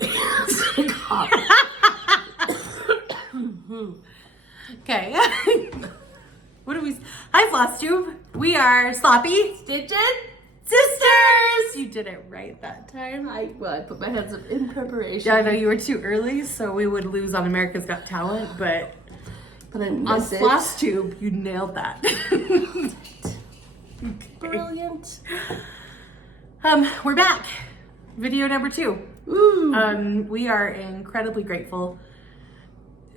Stop it. Okay. What do we... Hi, Flosstube. We are Sloppy Stitches? Sisters. You did it right that time. I put my hands up in preparation. Yeah, I know you were too early, so we would lose on America's Got Talent, but I on miss it. Flosstube, you nailed that. Brilliant. We're back. Video number 2. Ooh. We are incredibly grateful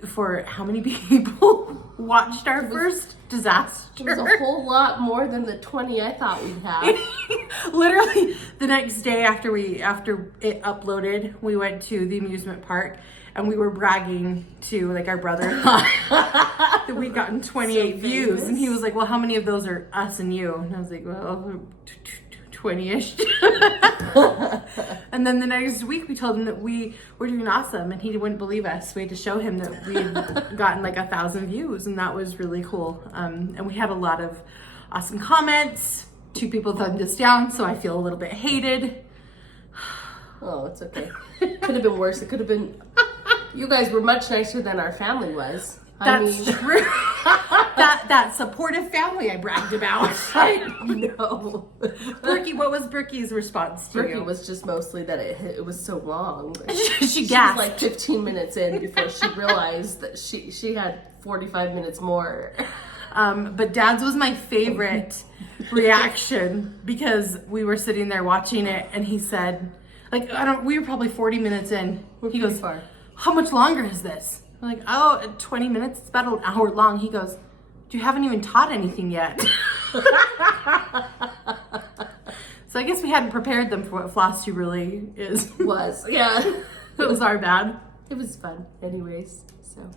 for how many people watched our first disaster. It was a whole lot more than the 20 I thought we'd have. Literally the next day after it uploaded, we went to the amusement park and we were bragging to like our brother that we'd gotten 28 views, and he was like, well, how many of those are us and you? And I was like, well, 20-ish. And then the next week we told him that we were doing awesome, and he wouldn't believe us. We had to show him that we had gotten like 1,000 views, and that was really cool. And we had a lot of awesome comments. 2 people thumbed us down, so I feel a little bit hated. Oh, it's okay. Could have been worse. It could have been... You guys were much nicer than our family was. That's true. that supportive family I bragged about. I know. Berkey, what was Berkey's response to you? Berkey was just mostly that it was so long. She gasped. Was like 15 minutes in before she realized that she had 45 minutes more. But Dad's was my favorite reaction because we were sitting there watching it, and he said, like, we were probably 40 minutes in. He goes, far. How much longer is this? I'm like, oh, 20 minutes. It's about an hour long. He goes, you haven't even taught anything yet. So I guess we hadn't prepared them for what Flosstube really is. Yeah. It was our bad. It was fun anyways, so.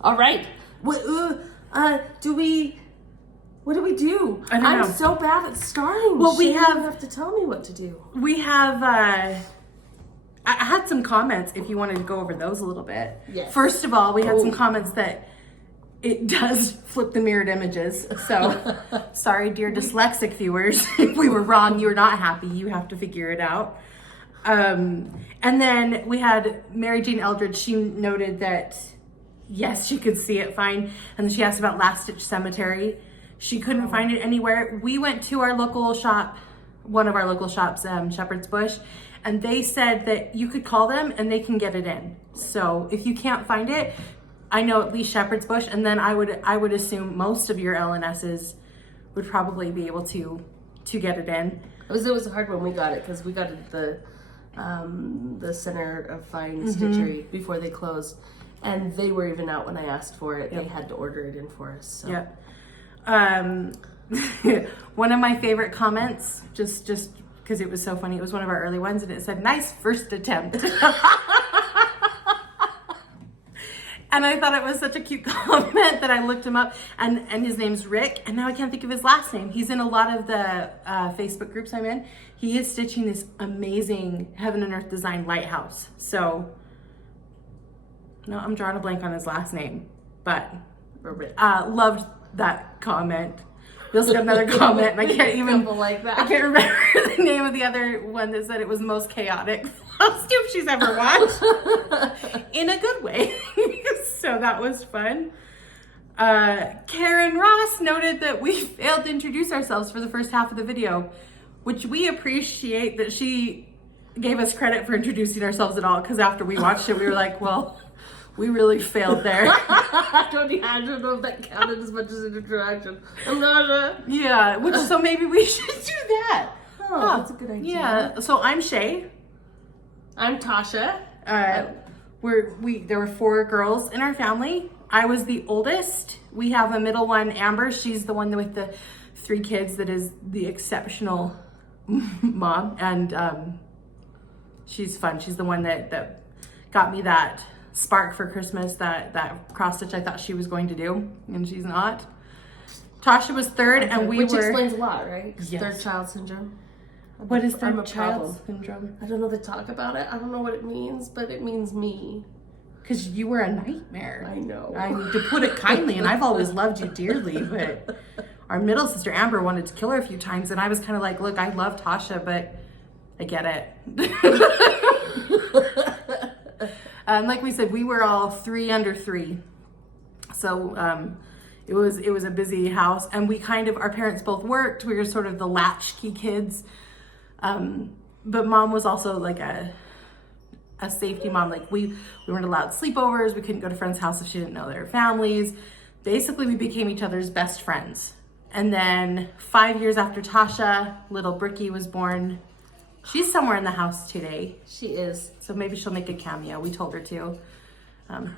All right. What do we do? I don't know. I'm so bad at starting. Well, you have to tell me what to do. We have, I had some comments if you wanted to go over those a little bit. Yes. First of all, we had some comments that it does flip the mirrored images. So sorry, dear dyslexic viewers. If we were wrong, you're not happy. You have to figure it out. And then we had Mary Jane Eldridge. She noted that, yes, she could see it fine. And then she asked about Last Stitch Cemetery. She couldn't find it anywhere. We went to our local shop, one of our local shops, Shepherd's Bush, and they said that you could call them and they can get it in. So if you can't find it, I know at least Shepherd's Bush, and then I would assume most of your LNSs would probably be able to get it in. It was a hard one. We got it because we got it at the Center of Fine Stitchery before they closed, and they were even out when I asked for it. Yep. They had to order it in for us. So. Yep. One of my favorite comments, just because it was so funny, it was one of our early ones, and it said, "Nice first attempt." And I thought it was such a cute comment that I looked him up, and his name's Rick, and now I can't think of his last name. He's in a lot of the Facebook groups I'm in. He is stitching this amazing Heaven and Earth design lighthouse. So, no, I'm drawing a blank on his last name, but loved that comment. We also got another comment, and I can't even like that. I can't remember the name of the other one that said it was the most chaotic costume she's ever watched in a good way. So that was fun. Karen Ross noted that we failed to introduce ourselves for the first half of the video, which we appreciate that she gave us credit for introducing ourselves at all, because after we watched it, we were like, well, we really failed there. I don't know if that counted as much as an introduction. I'm not Yeah, so maybe we should do that. Oh, that's a good idea. Yeah, so I'm Shae. I'm Toshia. There were 4 girls in our family. I was the oldest. We have a middle one, Amber. She's the one with the 3 kids that is the exceptional mom, and she's fun. She's the one that got me that spark for Christmas, that cross stitch I thought she was going to do, and she's not. Tasha was 3rd, and which explains a lot, right? Yes. 3rd child syndrome. What is third I'm a child problem. syndrome? I don't know the talk about it. I don't know what it means, but it means me. Because you were a nightmare. I know. I mean, to put it kindly, and I've always loved you dearly, but our middle sister Amber wanted to kill her a few times, and I was kind of like, look, I love Tasha, but I get it. Like we said, we were all 3 under 3. So it was a busy house, and we our parents both worked. We were sort of the latchkey kids. But mom was also like a safety mom. Like we weren't allowed sleepovers. We couldn't go to friends' house if she didn't know their families. Basically, we became each other's best friends. And then 5 years after Toshia, little Bricky was born. She's somewhere in the house today. She is. So maybe she'll make a cameo. We told her to.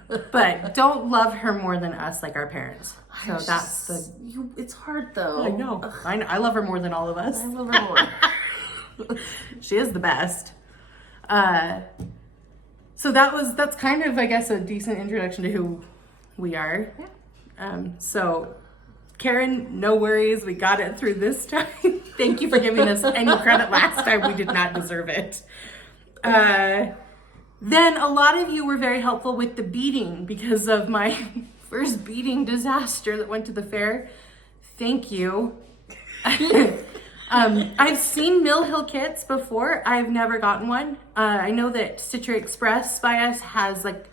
But don't love her more than us, like our parents. So it's hard though. I know. I love her more than all of us. I love her more. She is the best. So that's kind of, I guess, a decent introduction to who we are. Yeah. So Karen, no worries. We got it through this time. Thank you for giving us any credit last time. We did not deserve it. Then a lot of you were very helpful with the beading because of my first beading disaster that went to the fair. Thank you. I've seen Mill Hill kits before. I've never gotten one. I know that Stitchery Express by us has like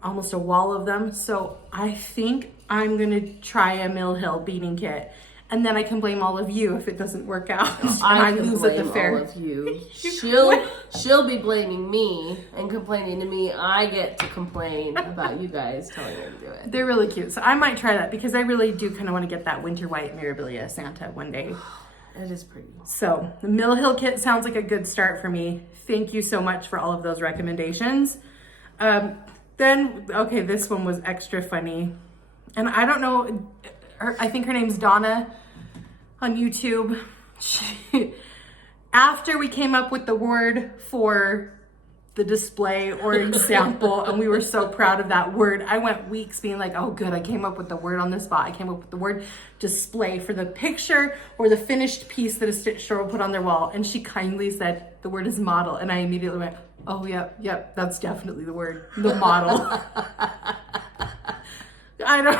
almost a wall of them. So I think I'm going to try a Mill Hill beading kit. And then I can blame all of you if it doesn't work out. I lose at the fair. All of you. She'll be blaming me and complaining to me. I get to complain about you guys telling her to do it. They're really cute. So I might try that because I really do kind of want to get that winter white Mirabilia Santa one day. It is pretty. So the Mill Hill kit sounds like a good start for me. Thank you so much for all of those recommendations. Okay, this one was extra funny. And I don't know, I think her name's Donna on YouTube. After we came up with the word for the display or example, and we were so proud of that word, I went weeks being like, oh good, I came up with the word on the spot. I came up with the word display for the picture or the finished piece that a stitch store will put on their wall. And she kindly said the word is model. And I immediately went, oh yep, that's definitely the word, the model. I don't.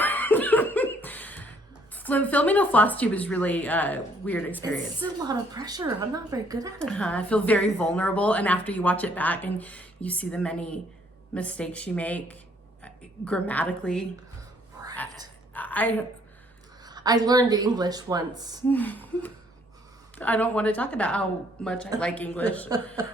Filming a Flosstube is really a weird experience. It's a lot of pressure. I'm not very good at it. I feel very vulnerable, and after you watch it back and you see the many mistakes you make grammatically, right? I learned English once. I don't want to talk about how much I like English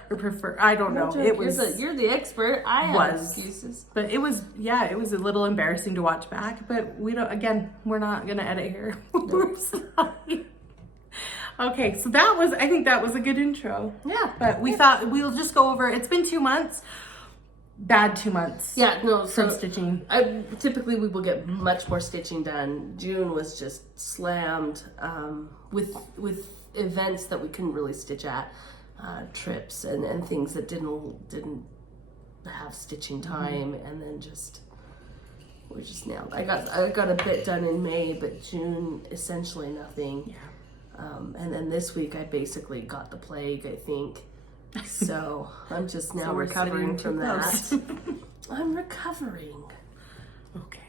or prefer. I don't know. You're the expert. I have excuses. But it was a little embarrassing to watch back. But we're not gonna edit here. We're sorry. Okay, so I think that was a good intro. Yeah. But we thought we'll just go over. It's been 2 months. Bad 2 months. Yeah, no. From stitching. Typically, we will get much more stitching done. June was just slammed with events that we couldn't really stitch at, trips and things that didn't have stitching time, and then we're just nailed. I got a bit done in May, but June essentially nothing. Yeah. And then this week I basically got the plague, I think. So I'm just now recovering from that. I'm recovering. Okay.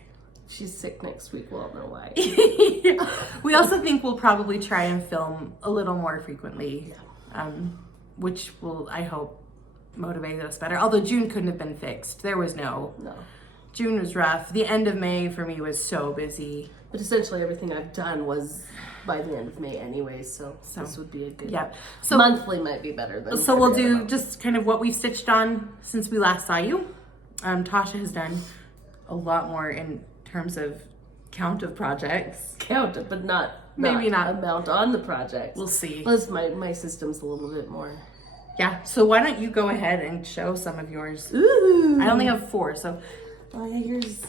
She's sick next week. We'll all know why. Yeah. We also think we'll probably try and film a little more frequently, which will, I hope, motivate us better. Although June couldn't have been fixed. There was no. June was rough. The end of May for me was so busy. But essentially everything I've done was by the end of May anyway, so this would be a good. Yeah. So monthly might be better than. So we'll do just kind of what we've stitched on since we last saw you. Toshia has done a lot more in terms of count of projects. But not amount on the project. We'll see. Plus my system's a little bit more. Yeah. So why don't you go ahead and show some of yours? Ooh. I only have 4, so. Oh yeah, yours.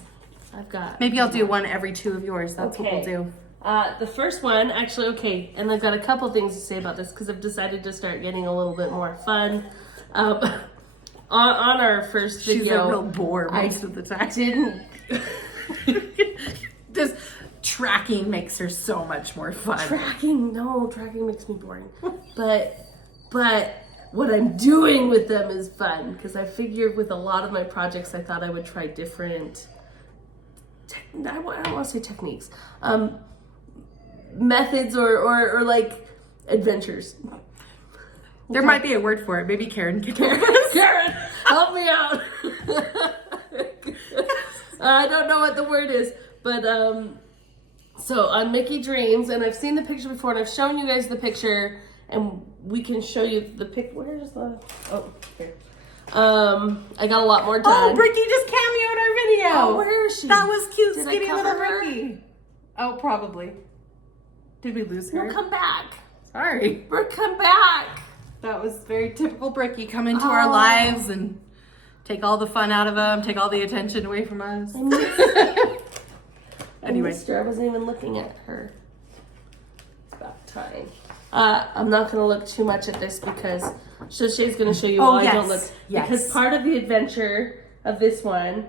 I've got. Maybe I'll do one every 2 of yours. That's what we'll do. The first one, actually, okay, and I've got a couple things to say about this because I've decided to start getting a little bit more fun. On our first video, she's a real bore most of the time. This tracking makes her so much more fun. Tracking makes me boring. But what I'm doing with them is fun because I figured with a lot of my projects, I thought I would try different. I don't want to say techniques. Methods or like adventures. There might be a word for it. Maybe Karen can tell us. Karen, help me out. I don't know what the word is, but so on Mickey Dreams, and I've seen the picture before, and I've shown you guys the picture, and we can show you the pic. Where's the? Oh, here. I got a lot more done. Oh, Bricky just cameoed our video. Oh, where is she? That was cute, Did I skinny cover little her? Bricky. Oh, probably. Did we lose her? No, come back. Sorry. Brooke, come back. That was very typical Bricky. Come into our lives and take all the fun out of them, take all the attention away from us. Anyway. I wasn't even looking at her. It's about time. I'm not going to look too much at this because Shae's going to show you why I don't look. Yes. Because part of the adventure of this one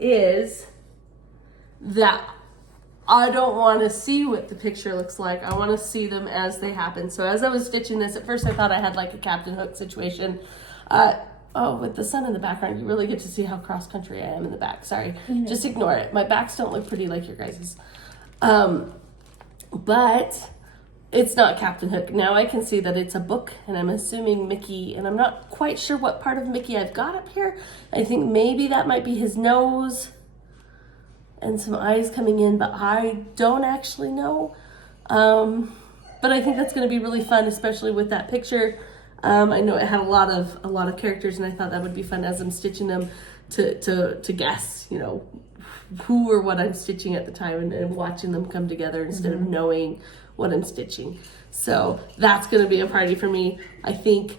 is that I don't want to see what the picture looks like. I want to see them as they happen. So as I was stitching this, at first I thought I had like a Captain Hook situation. With the sun in the background, you really get to see how cross country I am in the back. Sorry, just ignore it. My backs don't look pretty like your guys's. But it's not Captain Hook. Now I can see that it's a book, and I'm assuming Mickey, and I'm not quite sure what part of Mickey I've got up here. I think maybe that might be his nose and some eyes coming in, but I don't actually know. But I think that's going to be really fun, especially with that picture. I know it had a lot of characters, and I thought that would be fun as I'm stitching them to guess, you know, who or what I'm stitching at the time, and watching them come together instead of knowing what I'm stitching. So that's going to be a party for me, I think.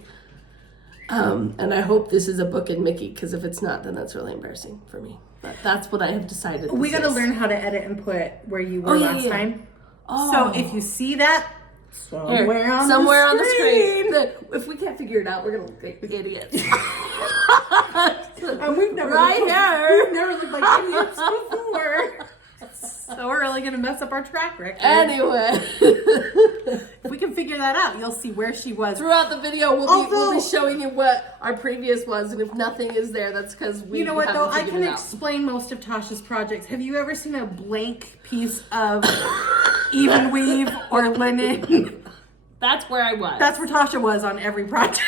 And I hope this is a book in Mickey, because if it's not, then that's really embarrassing for me. But that's what I have decided. We got to learn how to edit and put where you were last time. Oh. So if you see that somewhere on the screen. If we can't figure it out, we're going to look like big idiots. And we've never looked like idiots before. So we're really going to mess up our track record. Anyway. If we can figure that out, you'll see where she was. Throughout the video, we'll be showing you what our previous was, and if nothing is there, that's because we haven't figured it out. I can explain most of Tasha's projects. Have you ever seen a blank piece of even weave or linen? That's where I was. That's where Tasha was on every project.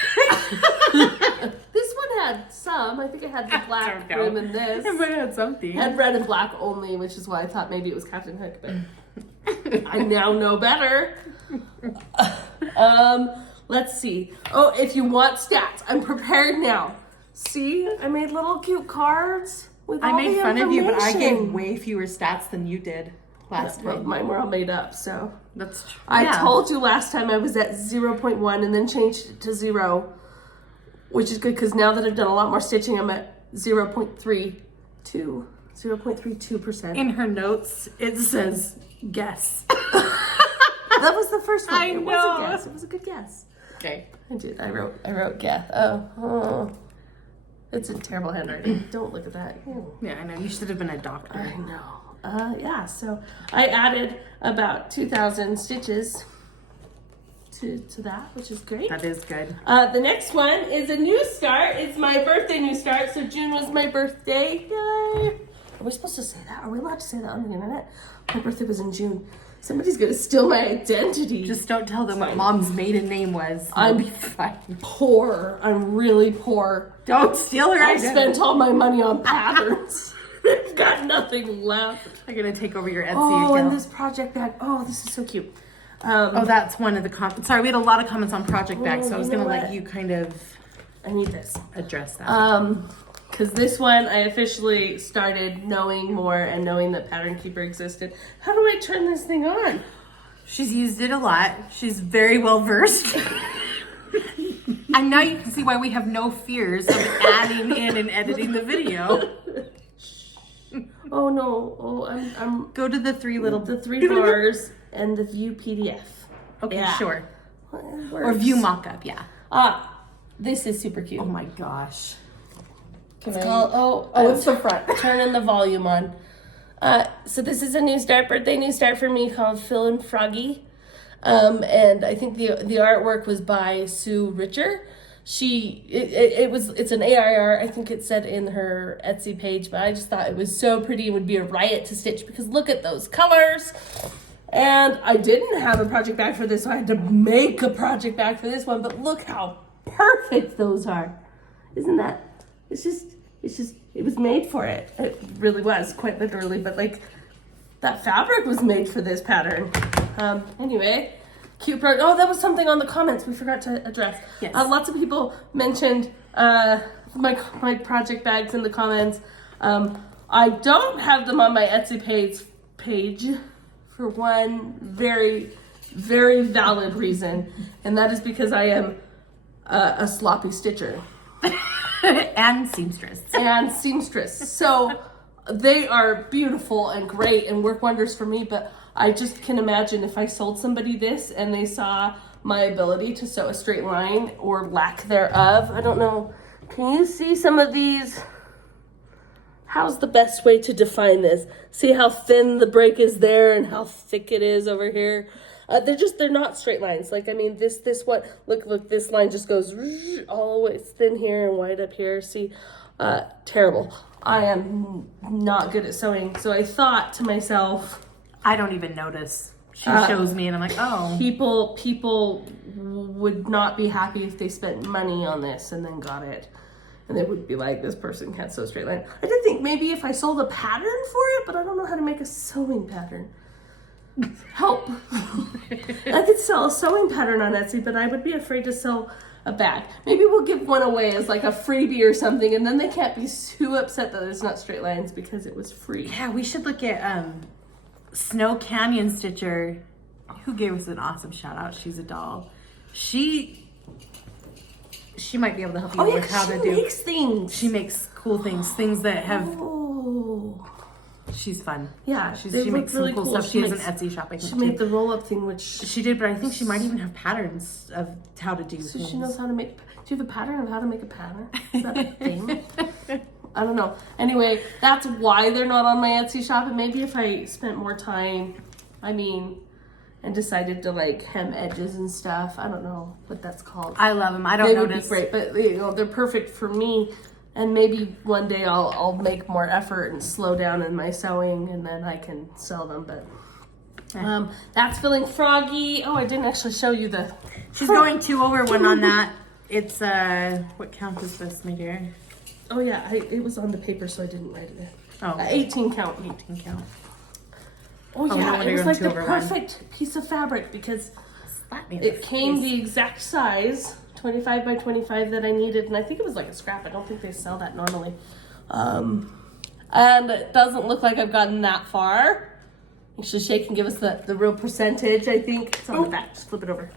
This one had some. I think it had the black rim in this. It might have had something. It had red and black only, which is why I thought maybe it was Captain Hook, but I now know better. Let's see. Oh, if you want stats, I'm prepared now. See, I made little cute cards with all the I made fun of you, but I gave information. way fewer stats than you did last time. Mine were all made up, so. That's true. I told you last time I was at 0.1 and then changed it to 0, which is good because now that I've done a lot more stitching, I'm at 0.32%. In her notes, it says guess. That was the first one. It was a guess. It was a good guess. Okay. I wrote guess. Oh. It's a terrible handwriting. Don't look at that. Ew. Yeah, I know. You should have been a doctor. I know. So I added about 2,000 stitches to that, which is great. That is good. The next one is a new start. It's my birthday new start. So June was my birthday. Yay! Are we supposed to say that? Are we allowed to say that on the internet? My birthday was in June. Somebody's gonna steal my identity. Just don't tell them what Mom's maiden name was. I'm poor. I'm really poor. Don't steal her I identity. spent all my money on patterns. I've got nothing left. I'm gonna take over your Etsy Oh, account. and this project bag. Oh, this is so cute. That's one of the comments. Sorry, we had a lot of comments on project bags, so I was gonna let you kind of I need this. address that. Because this one I officially started knowing more and knowing that Pattern Keeper existed. How do I turn this thing on? She's used it a lot. She's very well versed. And now you can see why we have no fears of adding in and editing the video. Oh no! Oh, I'm Go to the three bars and the view PDF. Okay, Yeah. sure. Or Or view mock-up, yeah. This is super cute. Oh my gosh. It's called, it's the front. Turning the volume on. So this is a birthday new start for me called Phil and Froggy. And I think the artwork was by Sue Richer. It's an AIR, I think it said in her Etsy page, but I just thought it was so pretty and would be a riot to stitch because look at those colors. And I didn't have a project bag for this, so I had to make a project bag for this one. But look how perfect those are. Isn't that? It's just, it was made for it. It really was, quite literally. But like, that fabric was made for this pattern. Anyway, cute project. Oh, that was something on the comments we forgot to address. Yes. Lots of people mentioned my project bags in the comments. I don't have them on my Etsy page for one very, very valid reason, and that is because I am a sloppy stitcher. And seamstress. And seamstress. So they are beautiful and great and work wonders for me, but I just can imagine if I sold somebody this and they saw my ability to sew a straight line or lack thereof. I don't know. Can you see some of these? How's the best way to define this? See how thin the break is there and how thick it is over here? They're not straight lines. Like, I mean, this one, look, this line just goes all the way. It's thin here and wide up here. See, terrible. I am not good at sewing. So I thought to myself, I don't even notice. She shows me and I'm like, oh. People would not be happy if they spent money on this and then got it. And they would be like, this person can't sew straight line. I did think maybe if I sold a pattern for it, but I don't know how to make a sewing pattern. Help. I could sell a sewing pattern on Etsy, but I would be afraid to sell a bag. Maybe we'll give one away as like a freebie or something, and then they can't be too upset that it's not straight lines because it was free. Yeah, we should look at Snow Canyon Stitcher, who gave us an awesome shout out. She's a doll. She might be able to help you with how to do. She makes things. She makes cool things that have. Oh. She's fun. Yeah, she makes some really cool stuff. She has an Etsy shop. She made the roll up thing, which she did, but I think she might even have patterns of how to do. So things. she knows how to make. Do you have a pattern of how to make a pattern? Is that a thing? I don't know. Anyway, that's why they're not on my Etsy shop. And maybe if I spent more time, and decided to like hem edges and stuff. I don't know what that's called. I love them. I don't notice. They would be great, but they're perfect for me. And maybe one day I'll make more effort and slow down in my sewing, and then I can sell them. But that's feeling froggy. Oh, I didn't actually show you the. She's going 2 over 1 on that. It's what count is this, my dear? Oh yeah, it was on the paper, so I didn't write it in. Oh, 18 count. 18 count. Oh yeah, no, it was like the perfect piece of fabric because it came the exact size, 25 by 25 that I needed, and I think it was like a scrap. I don't think they sell that normally. And it doesn't look like I've gotten that far. Actually, Shae can give us the real percentage, I think. It's on the back. Just flip it over.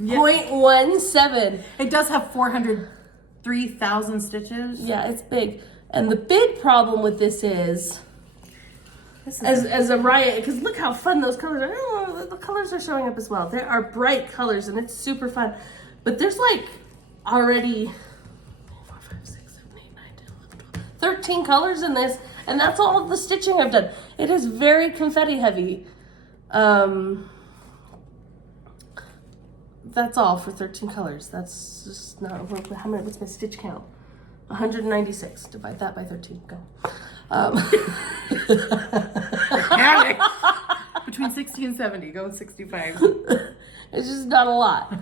Yep. 0.17. It does have 403,000 stitches. Yeah, it's big. And the big problem with this is as a riot, because look how fun those colors are. Oh, the colors are showing up as well. There are bright colors and it's super fun. But there's like already 4, 5, 6, 7, 8, 9, 10, 11, 12, 13 colors in this, and that's all of the stitching I've done. It is very confetti heavy. That's all for 13 colors. That's just not, how many, what's my stitch count? 196. Divide that by 13. Go. Between 60 and 70. Go with 65. It's just not a lot.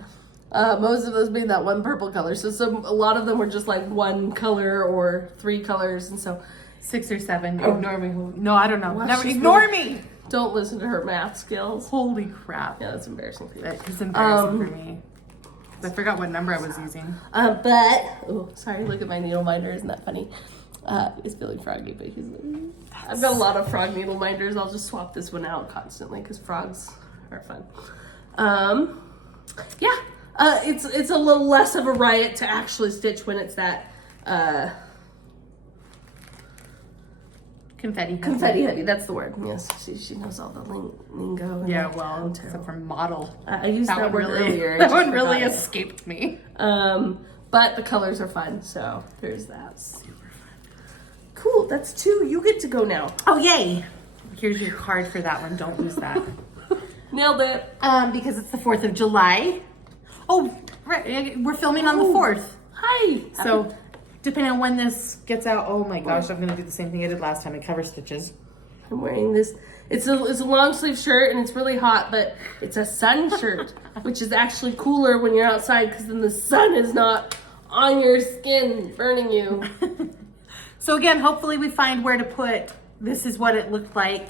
Most of those being that one purple color. So a lot of them were just like one color or 3 colors. And so 6 or 7. Oh. Ignore me. No, I don't know. Well, Never ignore me. Don't listen to her math skills. Holy crap. Yeah, that's embarrassing for you. It's embarrassing for me. I forgot what number I was using. Sorry, look at my needle minder. Isn't that funny? He's feeling froggy, but I've got a lot of frog needle minders. I'll just swap this one out constantly because frogs are fun. It's a little less of a riot to actually stitch when it's that confetti heavy. That's the word. Yes, she knows all the lingo. Yeah, well, except for model. I used that word earlier. That one really escaped me. But the colors are fun, so there's that. Super fun. Cool. That's 2. You get to go now. Oh, yay! Here's your card for that one. Don't lose that. Nailed it. Because it's the 4th of July. Oh, right. We're filming on the 4th. Hi. So, depending on when this gets out, oh my gosh, I'm going to do the same thing I did last time. I cover stitches. I'm wearing this It's a long sleeve shirt and it's really hot, but it's a sun shirt, which is actually cooler when you're outside because then the sun is not on your skin burning you. So again, hopefully we find where to put, this is what it looked like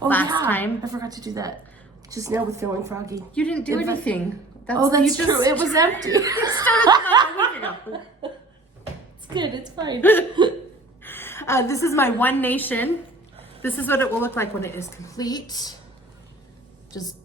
last time. I forgot to do that just now with feeling froggy. You didn't do anything. That's true. It was empty. It's good. It's fine. This is my One Nation. This is what it will look like when it is complete. Just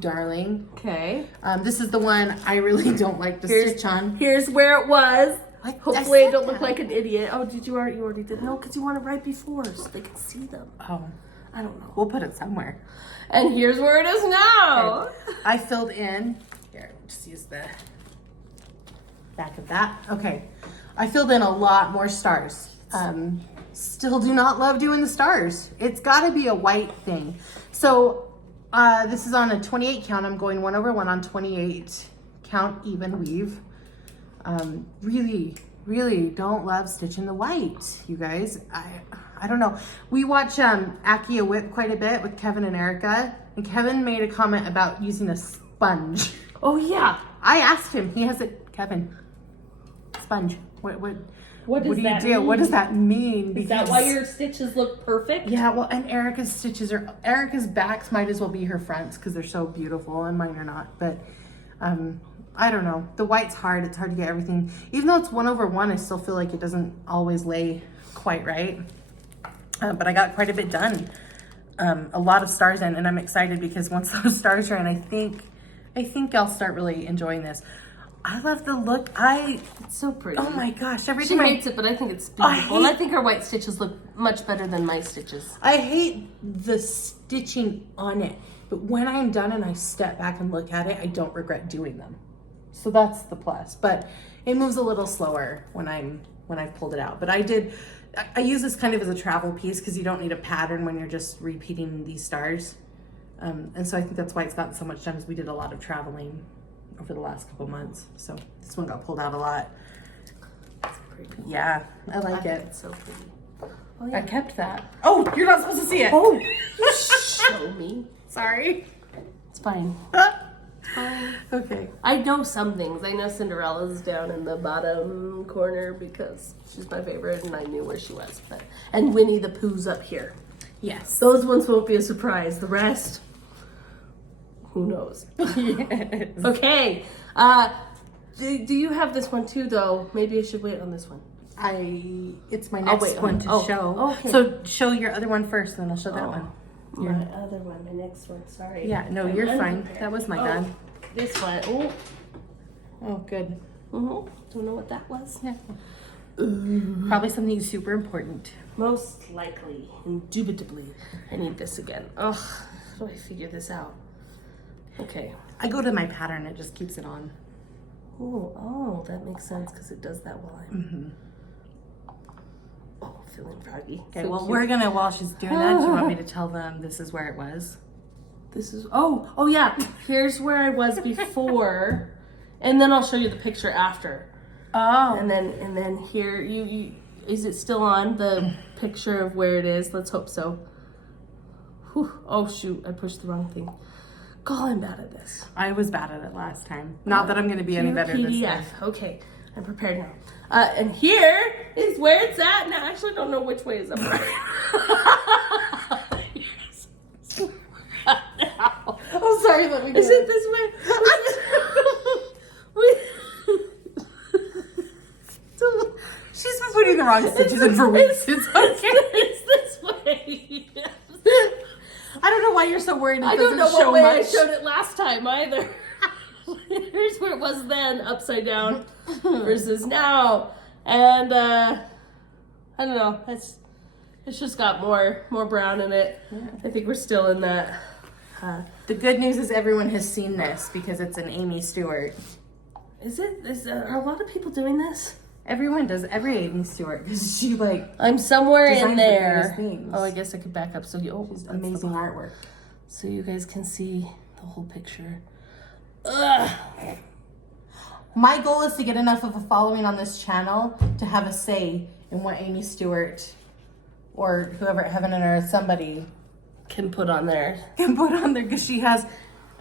darling. Okay. This is the one I really don't like to stitch on. Here's where it was. Hopefully I don't look that. like an idiot. Oh, did you already did? No, because you want it right before so they can see them. Oh, I don't know. we'll put it somewhere. And here's where it is now. Okay. I filled in, here, just use the back of that. Okay, I filled in a lot more stars. Still do not love doing the stars. It's gotta be a white thing. So this is on a 28 count. I'm going 1 over 1 on 28 count even weave. Really don't love stitching the white, you guys. I don't know. We watch Akia Whip quite a bit with Kevin and Erica, and Kevin made a comment about using a sponge. Oh yeah. I asked him. He has it. Kevin, sponge. What do you do? Mean? What does that mean? Is that why your stitches look perfect? Yeah, well, and Erica's backs might as well be her fronts because they're so beautiful, and mine are not. But I don't know. The white's hard. It's hard to get everything. Even though it's 1 over 1, I still feel like it doesn't always lay quite right. But I got quite a bit done. A lot of stars in, and I'm excited because once those stars are in, I think I'll start really enjoying this. I love the look. It's so pretty. Oh my gosh! Every She time hates it, but I think it's beautiful. And I think her white stitches look much better than my stitches. I hate the stitching on it, but when I'm done and I step back and look at it, I don't regret doing them. So that's the plus. But it moves a little slower when I've pulled it out. But I use this kind of as a travel piece because you don't need a pattern when you're just repeating these stars. And so I think that's why it's gotten so much done, is we did a lot of traveling over the last couple months. So this one got pulled out a lot. That's pretty. Yeah, I like it. It's so pretty. Oh, I yeah. kept that. Oh, you're not supposed to see it. Oh, show me. Sorry. It's fine. Okay. I know some things. I know Cinderella's down in the bottom corner because she's my favorite and I knew where she was. And Winnie the Pooh's up here. Yes. Those ones won't be a surprise. The rest, who knows? Yes. Okay. Do you have this one too, though? Maybe I should wait on this one. It's my next one to show. Oh, okay. So show your other one first, then I'll show that one. My other one, my next one. Sorry. Yeah, no, you're fine. That was my gun. This one. Oh. Oh, good. Don't know what that was. Yeah. Probably something super important. Most likely, indubitably, I need this again. Ugh, how do I figure this out? Okay. I go to my pattern, it just keeps it on. Oh, that makes sense because it does that while I'm feeling froggy. Okay, So well, cute. we're gonna, while she's doing that, do you want me to tell them this is where it was? This is, oh yeah, here's where I was before, and then I'll show you the picture after. Oh. And then here, you is it still on, the picture of where it is? Let's hope so. Whew. Oh shoot, I pushed the wrong thing. God, I'm bad at this. I was bad at it last time. Not that I'm gonna be any better this time. Okay, I'm prepared now. And here is where it's at. And I actually don't know which way is up right. Oh, sorry, let me do Is it this way? She's been putting the wrong stitches in for weeks. It's okay. It's this way. I don't know why you're so worried. It I don't know doesn't show what way much. I showed it last time either. Here's where it was then, upside down, versus now. And I don't know. It's just got more brown in it. Yeah. I think we're still in that. The good news is everyone has seen this because it's an Amy Stewart. Are a lot of people doing this? Everyone does every Amy Stewart because she I'm somewhere in designs the there. greatest things. Oh, I guess I could back up. So She's amazing artwork. So you guys can see the whole picture. Ugh. My goal is to get enough of a following on this channel to have a say in what Amy Stewart or whoever at Heaven and Earth, somebody can put on there. Because she has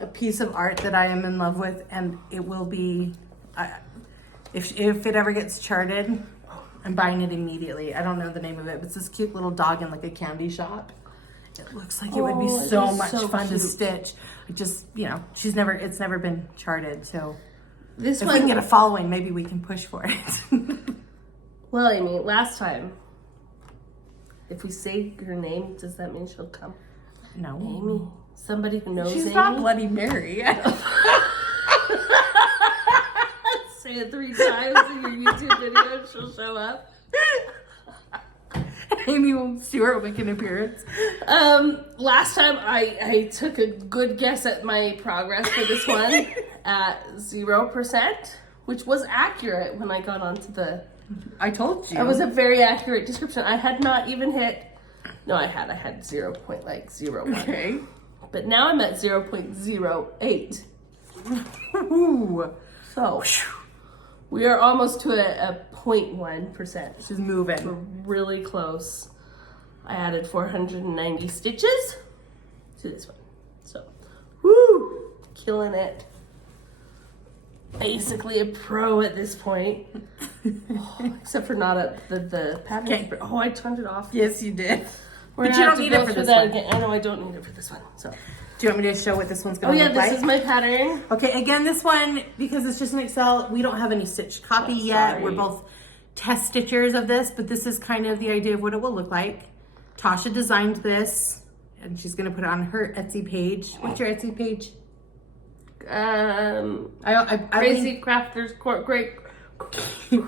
a piece of art that I am in love with, and it will be, if it ever gets charted, I'm buying it immediately. I don't know the name of it, but it's this cute little dog in like a candy shop. It looks like it would be so much fun to stitch. It just, it's never been charted, so if we can get a following, maybe we can push for it. Well, Amy, last time, if we say her name, does that mean she'll come? No. Amy? Somebody who knows She's Amy? not Bloody Mary. Say it 3 times in your YouTube video and she'll show up. Amy Stewart will make an appearance. Last time I took a good guess at my progress for this one at 0%, which was accurate when I got onto the... I told you. It was a very accurate description. I had not even hit... No, I had 0.01. Okay. But now I'm at 0.08. Ooh. So, we are almost to a 0.1%. She's moving. We're really close. I added 490 stitches to this one. So, woo! Killing it. Basically a pro at this point. Except for not at the pattern. Okay. Oh, I turned it off. Yes, you did. But you don't need it for this one. Again. I know I don't need it for this one. So. Do you want me to show what this one's going to look like? This is my pattern. Okay, again, this one, because it's just an Excel, we don't have any stitched copy yet. Sorry. We're both test stitchers of this, but this is kind of the idea of what it will look like. Toshia designed this, and she's going to put it on her Etsy page. What's your Etsy page? Crazy Crafters Corner. Great.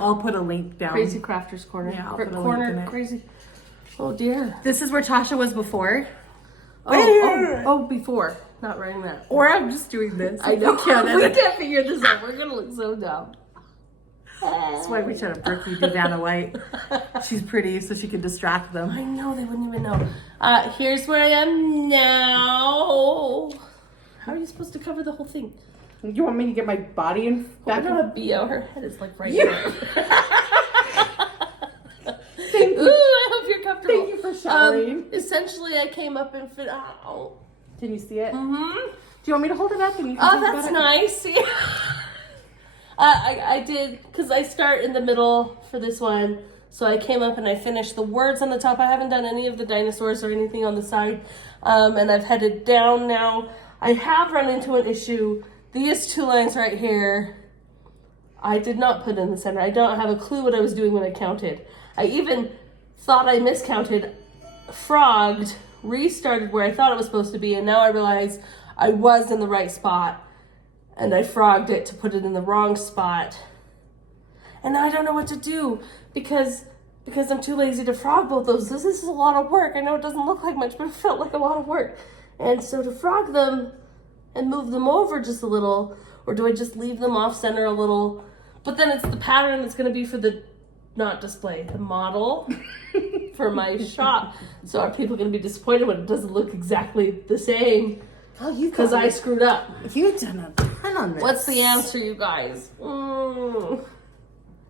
I'll put a link down. Crazy Crafters Corner. Yeah, I'll put a link in it. Crazy. Oh dear. This is where Toshia was before. Before. Not writing that. Or I'm just doing this. I know. We can't figure this out. We're gonna look so dumb. That's why we should have Berkeley do Vanna White. She's pretty, so she can distract them. I know, they wouldn't even know. Here's where I am now. How are you supposed to cover the whole thing? You want me to get my body in back? I don't have BO. Her head is like right here. Thank you. Ooh, I hope you're comfortable. Thank you for showering. Essentially, I came up and fit out. Can you see it? Mm-hmm. Do you want me to hold it up? And you can Oh, that's nice. I did, because I start in the middle for this one. So I came up and I finished the words on the top. I haven't done any of the dinosaurs or anything on the side. And I've headed down now. I have run into an issue. These 2 lines right here, I did not put in the center. I don't have a clue what I was doing when I counted. I even thought I miscounted, frogged, restarted where I thought it was supposed to be, and now I realize I was in the right spot, and I frogged it to put it in the wrong spot. And now I don't know what to do because I'm too lazy to frog both those. This is a lot of work. I know it doesn't look like much, but it felt like a lot of work. And so to frog them and move them over just a little, or do I just leave them off center a little? But then it's the pattern that's going to be for the, not display, the model for my shop. So are people going to be disappointed when it doesn't look exactly the same? Oh, you because I screwed up. You've done a ton on this. What's the answer, you guys?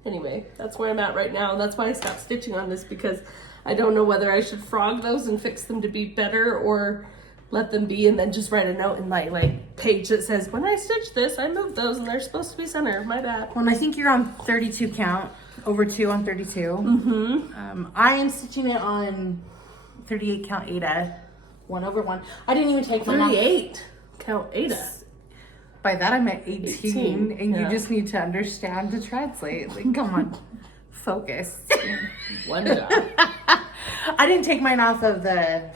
Anyway, that's where I'm at right now. That's why I stopped stitching on this, because I don't know whether I should frog those and fix them to be better, or let them be and then just write a note in my page that says, when I stitch this, I moved those and they're supposed to be center. My bad. Well, and I think you're on 32 count, over 2 on 32. Mm-hmm. I am stitching it on 38 count Ada, 1 over 1. I didn't even take 38 count Ada. By that I meant 18 and yeah. You just need to understand to translate. Come on, focus. One job. I didn't take mine off of the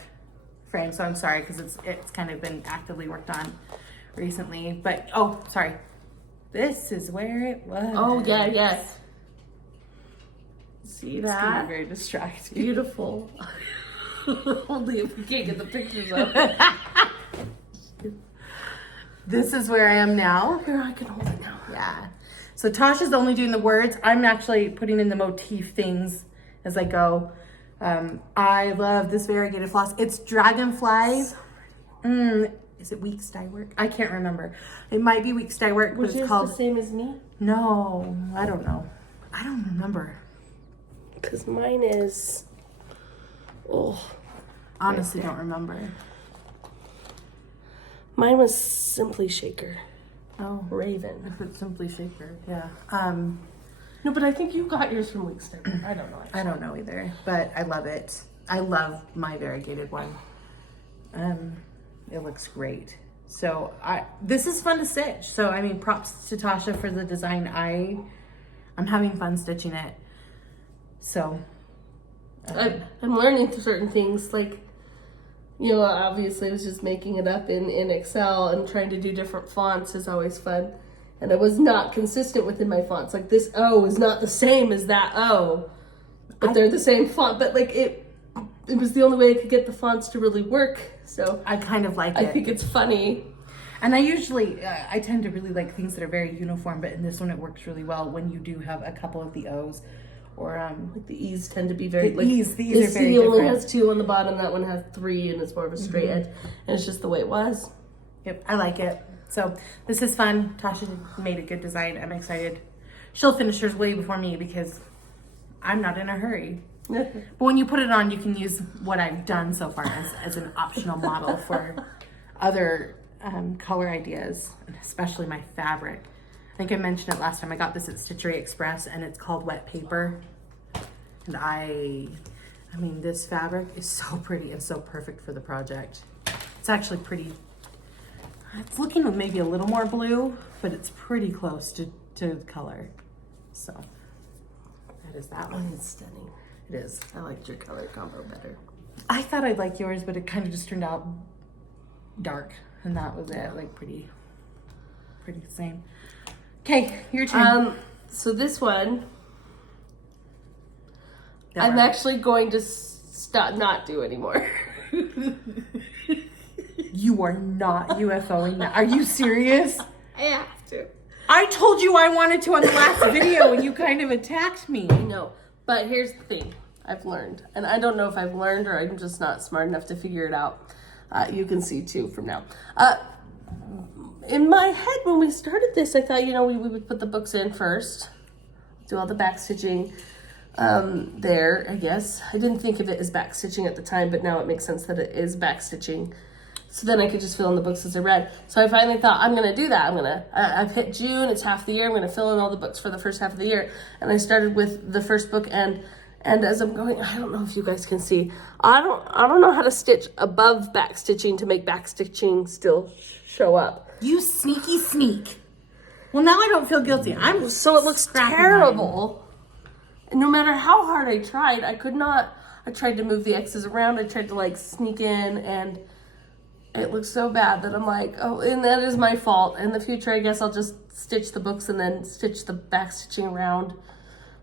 frame, so I'm sorry, because it's kind of been actively worked on recently. But oh, sorry, this is where it was. Oh yeah, yes. See It's that? gonna be very distracting. Beautiful. Only if we can't get the pictures up. This is where I am now. Here, I can hold it now. Yeah. So Tasha's only doing the words. I'm actually putting in the motif things as I go. I love this variegated floss. It's dragonfly. Is it weeks dye work? I can't remember. It might be weeks dye work, but Which it's is called. the same as me? No, I don't know. I don't remember. Because mine is. Oh. Honestly, don't remember. Mine was Simply Shaker. Oh, Raven. I put Simply Shaker. Yeah. No, but I think you got yours from Weeks. I don't know. I don't know either, but I love it. I love my variegated one. It looks great. So this is fun to stitch. So I mean, props to Tasha for the design. I'm having fun stitching it. So I'm learning certain things, like, you know, obviously I was just making it up in Excel, and trying to do different fonts is always fun. And I was not consistent within my fonts. Like, this O is not the same as that O, but they're the same font. But like it was the only way I could get the fonts to really work. So I kind of like it. I think it's funny. And I usually, I tend to really like things that are very uniform, but in this one it works really well when you do have a couple of the O's. Or like the E's tend to be very the like E's are very this different. C only has 2 on the bottom, that one has 3, and it's more of a straight edge, and it's just the way it was. Yep, I like it. So this is fun. Tasha made a good design. I'm excited. She'll finish hers way before me because I'm not in a hurry. But when you put it on, you can use what I've done so far as an optional model for other color ideas, and especially my fabric. I think I mentioned it last time. I got this at Stitchery Express, and it's called Wet Paper. And I mean, this fabric is so pretty and so perfect for the project. It's actually pretty, it's looking maybe a little more blue, but it's pretty close to the color. So that is that one. It's stunning. It is. I liked your color combo better. I thought I'd like yours, but it kind of just turned out dark, and that was it. Like pretty the same. Okay, your turn. So this one, I'm actually going to not do anymore. You are not UFOing that. Are you serious? I have to. I told you I wanted to on the last video, and you kind of attacked me. No, but here's the thing. I've learned, and I don't know if I've learned or I'm just not smart enough to figure it out. You can see too from now. In my head, when we started this, I thought, you know, we would put the books in first, do all the back stitching there, I guess. I didn't think of it as back stitching at the time, but now it makes sense that it is back stitching. So then I could just fill in the books as I read. So I finally thought, I'm gonna do that. I've hit June, it's half the year, I'm gonna fill in all the books for the first half of the year. And I started with the first book, and as I'm going, I don't know if you guys can see, I don't know how to stitch above back stitching to make back stitching still show up. You sneaky sneak. Well, now I don't feel guilty. So it looks terrible. And no matter how hard I tried, I could not. I tried to move the X's around. I tried to like sneak in, and it looks so bad that I'm like, oh, and that is my fault. In the future, I guess I'll just stitch the books and then stitch the back stitching around.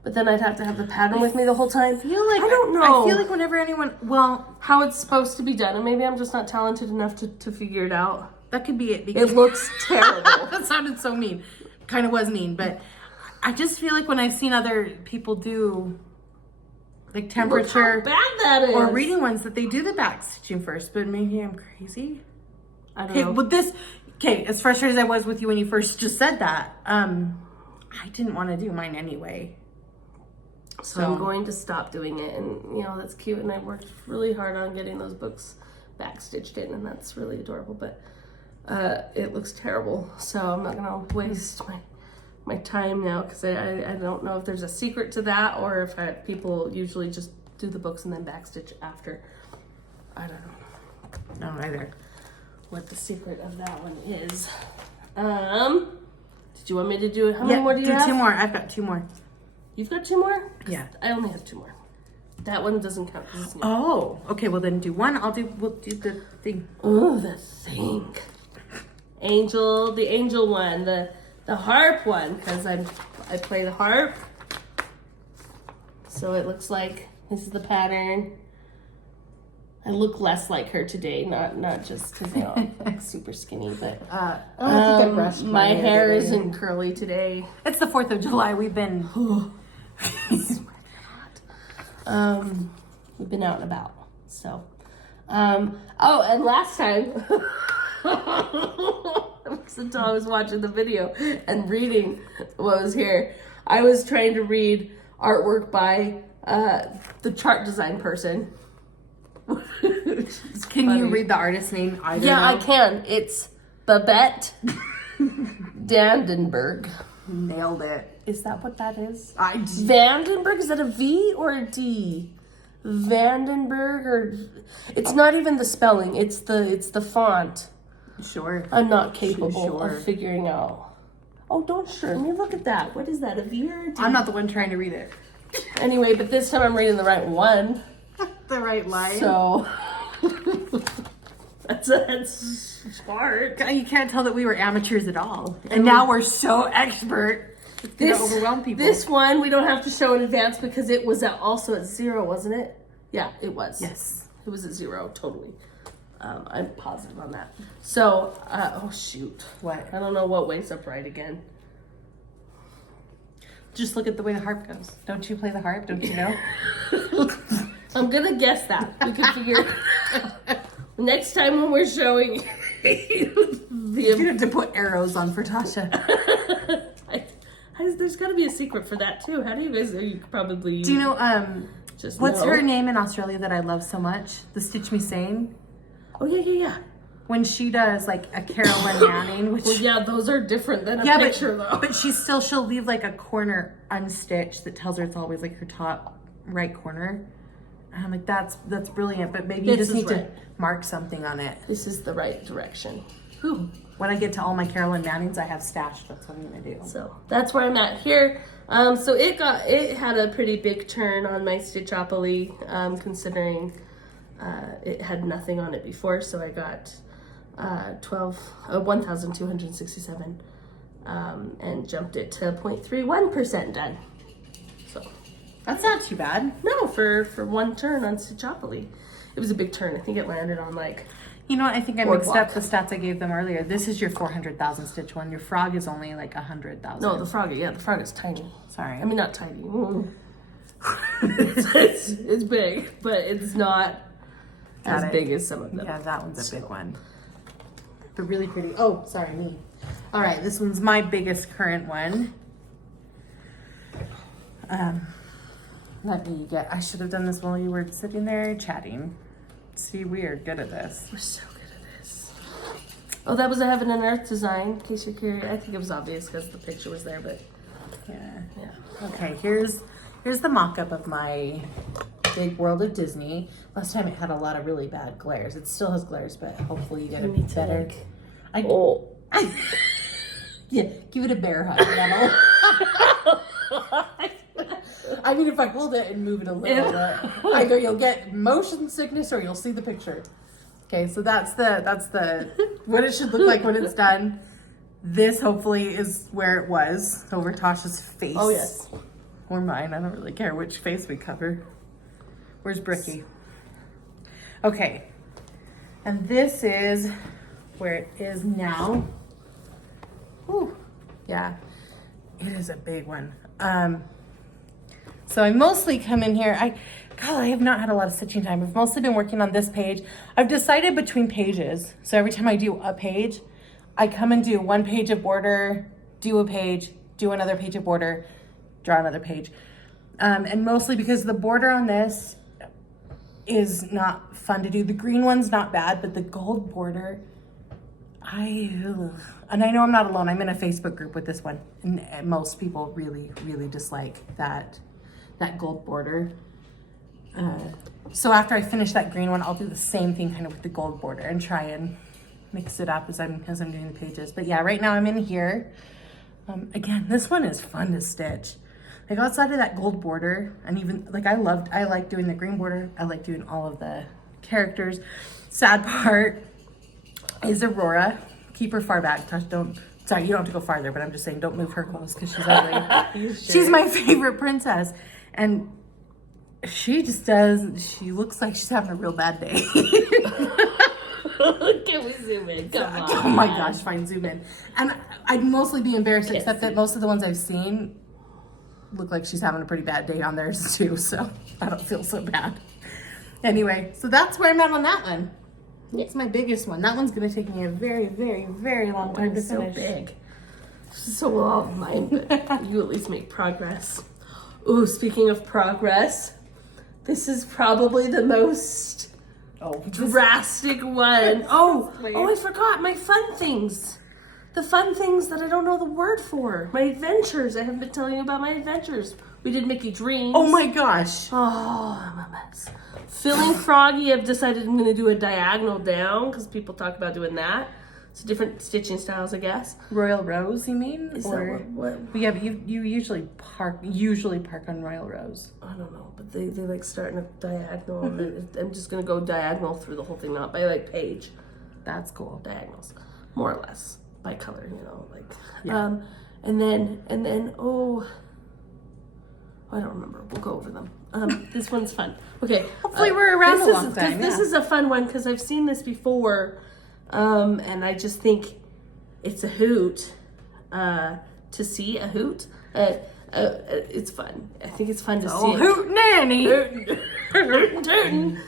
But then I'd have to have the pattern with me the whole time. I don't know. I feel like whenever anyone, how it's supposed to be done, and maybe I'm just not talented enough to figure it out. That could be it. It looks terrible. That sounded so mean. Kind of was mean, but I just feel like when I've seen other people do like temperature Look how bad that is. or reading ones, that they do the back stitching first, but maybe I'm crazy. I don't know. With this, as frustrated as I was with you when you first just said that, I didn't want to do mine anyway. So I'm going to stop doing it, and you know, that's cute, and I worked really hard on getting those books back stitched in, and that's really adorable, but it looks terrible. So I'm not gonna waste my time now, because I don't know if there's a secret to that, or if people usually just do the books and then back stitch after. I don't know. No, either. What the secret of that one is. Did you want me to do it? How many more do you have? 2 more. I've got 2 more. You've got 2 more? Yeah. I only have 2 more. That one doesn't count. Oh, okay. Well, then do one. We'll do the thing. Oh, the thing. The angel one, the harp one, because I play the harp. So it looks like this is the pattern. I look less like her today, not just because I'm super skinny, but I think I brushed my hair isn't curly today. It's the 4th of July. We've been We've been out and about. So and last time until I was watching the video and reading what was here, I was trying to read artwork by the chart design person. Can you read the artist's name? I can. It's Babette Dandenberg. Nailed it. Is that what that is? Vandenberg, is that a V or a D? Vandenberg, or it's not even the spelling, it's the font. Sure. I'm not capable of figuring out. Oh, don't sure me. Look at that. What is that? A V or a D? I'm not the one trying to read it. Anyway, but this time I'm reading the right one. The right line. So that's hard. You can't tell that we were amateurs at all. And now we're so expert. It's going to overwhelm people. This one we don't have to show in advance because it was also at 0, wasn't it? Yeah, it was. Yes. It was at 0, totally. I'm positive on that. So, oh shoot. What? I don't know what way's up right again. Just look at the way the harp goes. Don't you play the harp? Don't you know? I'm gonna guess that. We can figure next time when we're showing You have to put arrows on for Tasha. There's gotta be a secret for that too. How do you guys, you probably... Do you know, just what's know. her name in Australia that I love so much? The Stitch Me Sane? Oh, yeah. When she does like a Carolyn Manning, which... Well, yeah, those are different than a picture though. But she'll leave like a corner unstitched that tells her it's always like her top right corner. And I'm like, that's brilliant, but maybe you just need to mark something on it. This is the right direction. Whew. When I get to all my Carolyn Mannings, I have stashed. That's what I'm gonna do. So that's where I'm at here. So it had a pretty big turn on my Stitchopoly, considering it had nothing on it before. So I got 1,267 and jumped it to 0.31% done. So That's not too bad. no, for one turn on Stitchopoly, it was a big turn. I think it landed on like... You know what? I think I mixed Boardwalk. up the stats I gave them earlier. This is your 400,000 stitch one. Your frog is only like 100,000. No, the frog. Yeah, the frog is tiny. Sorry. I mean, not tiny. it's big, but it's not as big as some of them. Yeah, that one's a big one. But really pretty. Oh, sorry, me. All right, this one's my biggest current one. Let me get... I should have done this while you were sitting there chatting. See, we are good at this. We're so good at this. Oh, that was a Heaven and Earth design, in case you're curious. I think it was obvious because the picture was there, but Yeah. yeah. Okay, here's the mock-up of my big World of Disney. Last time it had a lot of really bad glares. It still has glares, but hopefully you get a better. Yeah, give it a bear hug. I mean, if I hold it and move it a little bit, either you'll get motion sickness or you'll see the picture. Okay, so that's the what it should look like when it's done. This hopefully is where it was, over Tasha's face. Oh yes. Or mine. I don't really care which face we cover. Where's Bricky? Okay. And this is where it is now. Ooh, yeah. It is a big one. So I mostly come in here. I have not had a lot of stitching time. I've mostly been working on this page. I've decided between pages. So every time I do a page, I come and do one page of border, do a page, do another page of border, draw another page. And mostly because the border on this is not fun to do. The green one's not bad, but the gold border, and I know I'm not alone. I'm in a Facebook group with this one. And most people really, really dislike that gold border. So after I finish that green one, I'll do the same thing kind of with the gold border and try and mix it up as I'm doing the pages. But yeah, right now I'm in here. Again, this one is fun to stitch. Like outside of that gold border, and even like I like doing the green border. I like doing all of the characters. Sad part is Aurora. Keep her far back. Sorry, you don't have to go farther, but I'm just saying don't move her close because she's ugly. She's my favorite princess. And she looks like she's having a real bad day. Can we zoom in? Come on. Oh my gosh, fine, zoom in. And I'd mostly be embarrassed, except that most of the ones I've seen look like she's having a pretty bad day on theirs too, so I don't feel so bad. Anyway, so that's where I'm at on that one. It's my biggest one. That one's gonna take me a very, very, very long time to finish. So big. So well, mine, but you at least make progress. Ooh, speaking of progress, this is probably the most Oh, drastic one. Oh, I forgot my fun things. The fun things that I don't know the word for. My adventures. I haven't been telling you about my adventures. We did Mickey Dreams. Oh my gosh. Oh, I'm a mess. Filling Froggy, I've decided I'm going to do a diagonal down because people talk about doing that. So different stitching styles, I guess. Royal Rose, you mean? Is or that what? Yeah, but you usually park on Royal Rose. I don't know, but they like start in a diagonal. And I'm just going to go diagonal through the whole thing, not by like page. That's cool. Diagonals, more or less, by color, you know, like. Yeah. And then I don't remember. We'll go over them. This one's fun. Okay. Hopefully we're around a long time. This is a fun one because I've seen this before, and I just think it's a hoot to see a hoot. It's fun. I think it's fun to see. Hoot nanny. Hootin' tootin'.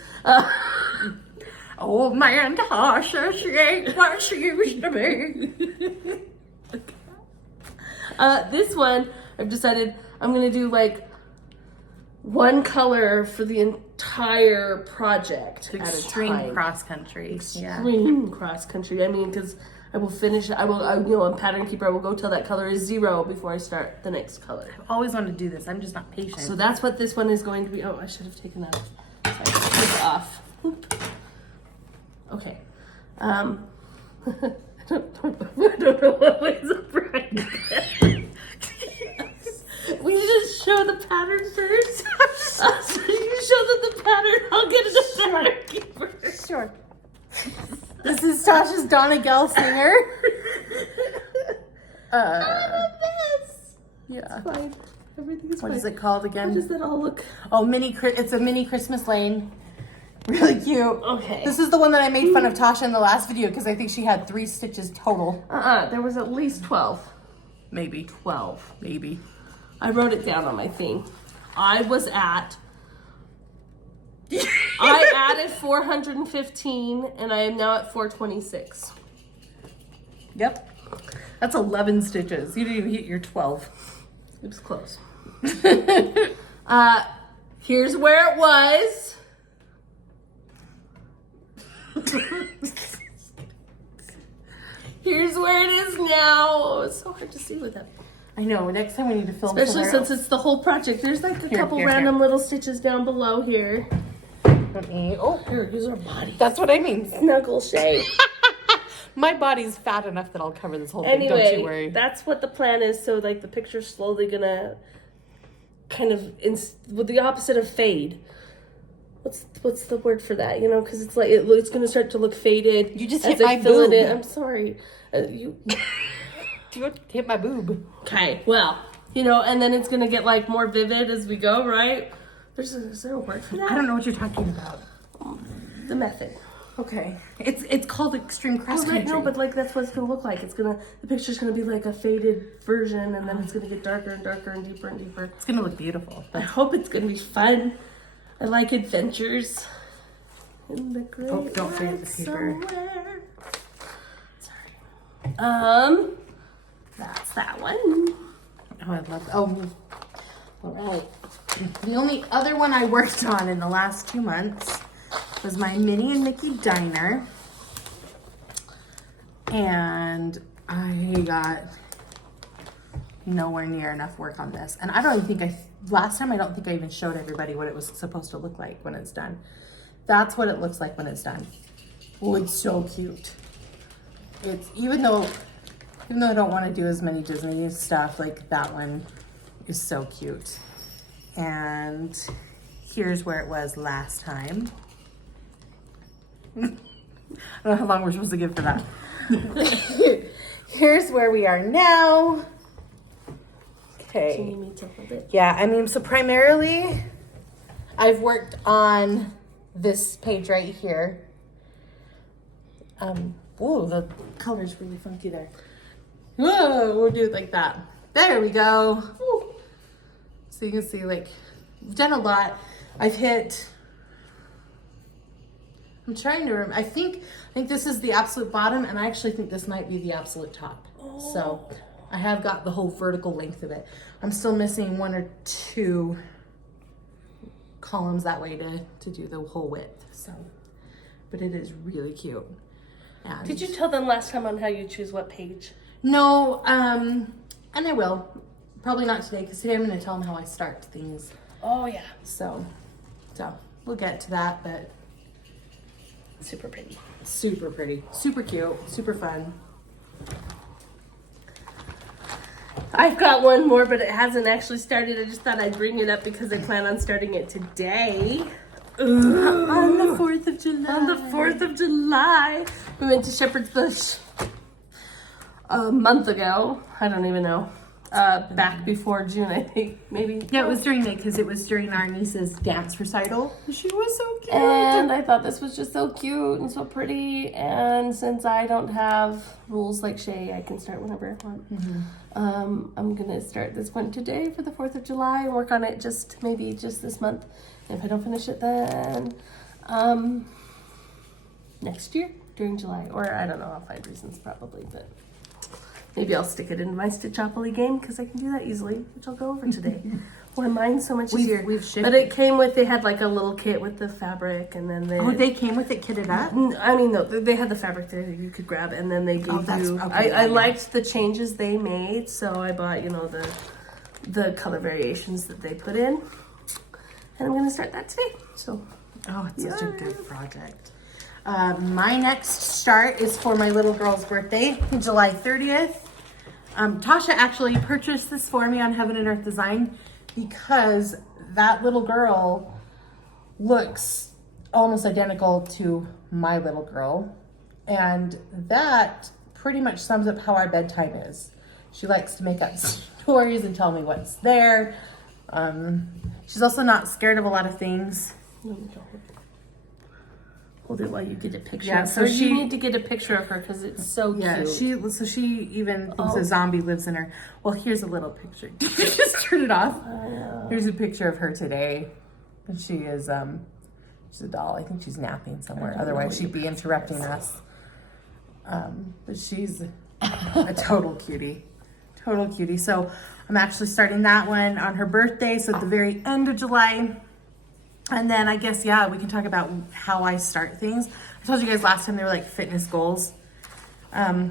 Old man Toshia, she ain't what she used to be. This one, I've decided I'm gonna do like one color for the entire project at a Extreme time. cross country. Extreme cross country. I mean, because I will finish. I'm pattern keeper. I will go till that color is 0 before I start the next color. I always want to do this. I'm just not patient. So that's what this one is going to be. Oh, I should have taken that off. So I just took it off. Okay. I don't know what was up right. We just show the pattern first. So you show them the pattern. I'll get it a pattern keeper. Sure. This is Tasha's Donna Gelsinger. I'm a mess. Yeah. It's fine. Everything's fine. What is it called again? How does that all look? Oh, it's a mini Christmas lane. Really cute. Okay. This is the one that I made fun of Tasha in the last video because I think she had 3 stitches total. There was at least 12. Maybe. 12. Maybe. I wrote it down on my thing. I added 415 and I am now at 426. Yep. That's 11 stitches. You didn't even hit your 12. It was close. Here's where it was. Here's where it is now. Oh, it's so hard to see with that. I know. Next time we need to film Especially somewhere since it's the whole project. There's like a couple here. random little stitches down below here. Oh, Here, use our body. that's what I mean. Snuggle Shae. My body's fat enough that I'll cover this whole thing. Don't you worry. That's what the plan is. So like the picture's slowly gonna kind of with the opposite of fade. What's the word for that? You know, because it's like it's gonna start to look faded. You just as hit I my fill it boob. in. I'm sorry. You hit my boob. okay? Well, you know, and then it's gonna get like more vivid as we go, right? Is there a word for that? I don't know what you're talking about. The method. Okay. It's called extreme cross Right, country. no, but like that's what it's gonna look like. The picture's gonna be like a faded version, and then it's gonna get darker and darker and deeper and deeper. It's gonna look beautiful. I hope it's gonna be fun. I like adventures. In the great don't forget the paper. somewhere. Sorry. That's that one. Oh, I love. Oh, all right. The only other one I worked on in the last 2 months was my Minnie and Mickey diner, and I got nowhere near enough work on this. And I don't even think last time I don't think I even showed everybody what it was supposed to look like when it's done. That's what it looks like when it's done. Oh, it's so cute. It's even though I don't want to do as many Disney stuff, like that one is so cute. And here's where it was last time. I don't know how long we're supposed to give for that. Here's where we are now. Okay. Do you need me to hold it? Yeah, I mean, so primarily I've worked on this page right here. Whoa, the color's really funky there. Whoa, we'll do it like that. There we go. Woo. So you can see, like, we've done a lot. I've hit, I'm trying to remember, I think this is the absolute bottom, and I actually think this might be the absolute top. Oh. So I have got the whole vertical length of it. I'm still missing 1 or 2 columns that way to do the whole width. So but it is really cute. And Did you tell them last time on how you choose what page? No, and I will. Probably not today, because today I'm going to tell them how I start things. Oh, yeah. So we'll get to that, but Super pretty. super pretty, super cute, super fun. I've got one more, but it hasn't actually started. I just thought I'd bring it up because I plan on starting it today. On the 4th of July. On the 4th of July. We went to Shepherd's Bush a month ago. I don't even know. Back before June, I think. Maybe. Yeah, it was during May, because it was during our niece's dance recital. She was so cute. And I thought this was just so cute and so pretty. And since I don't have rules like Shae, I can start whenever I want. I'm going to start this one today for the 4th of July and work on it maybe just this month. And if I don't finish it, then next year during July. Or I don't know, I'll find reasons probably, but maybe I'll stick it into my Stitchopoly game because I can do that easily, which I'll go over today. Boy, mine's so much easier. We've shipped. But it came with, they had like a little kit with the fabric, and then they came with it kitted up? I mean, no, they had the fabric that you could grab, and then they gave you, okay, I liked the changes they made, so I bought, the color variations that they put in. And I'm going to start that today, so. Oh, it's such a good project. My next start is for my little girl's birthday, July 30th. Toshia actually purchased this for me on Heaven and Earth Design because that little girl looks almost identical to my little girl. And that pretty much sums up how our bedtime is. She likes to make up stories and tell me what's there. She's also not scared of a lot of things. Hold it while you get a picture. Yeah, so you need to get a picture of her because it's so cute. She even thinks a zombie lives in her. Well, here's a little picture. Just turn it off. Here's a picture of her today. And she is she's a doll. I think she's napping somewhere. Otherwise she'd be interrupting us. But she's a total cutie. Total cutie. So I'm actually starting that one on her birthday, so at the very end of July. And then I guess, we can talk about how I start things. I told you guys last time they were like fitness goals. I